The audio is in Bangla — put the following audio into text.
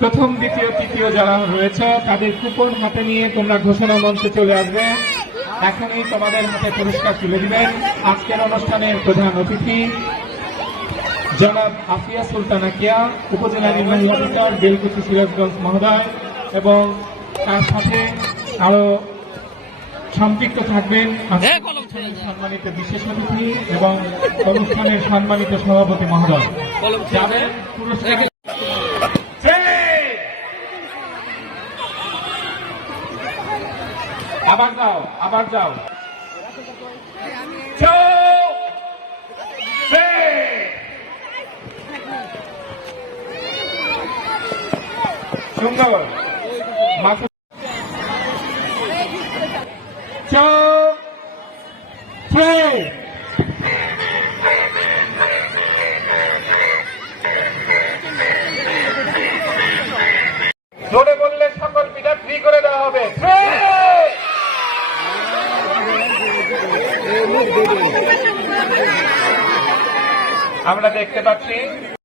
প্রথম দ্বিতীয় তৃতীয় যারা রয়েছে তাদের কুপন হাতে নিয়ে তোমরা ঘোষণা মঞ্চে চলে আসবে। এখনই তোমাদের হাতে পুরস্কার তুলে দিবেন। আজকের অনুষ্ঠানের প্রধান অতিথি জনাব আফিয়া সুলতানা কিয়া উপজেলা নির্বাহী অফিসার বেলকুচি সিরাজগঞ্জ মহোদয় এবং তার সাথে আরও সম্পৃক্ত থাকবেন সম্মানিত বিশেষ অতিথি এবং অনুষ্ঠানের সম্মানিত সভাপতি মহোদয়। যাদের পুরস্কার আবার যাও আবার যাও। সুন্দর। জোরে বললে সকল পিঠা ফ্রি করে দেওয়া হবে। আমরা দেখতে পাচ্ছি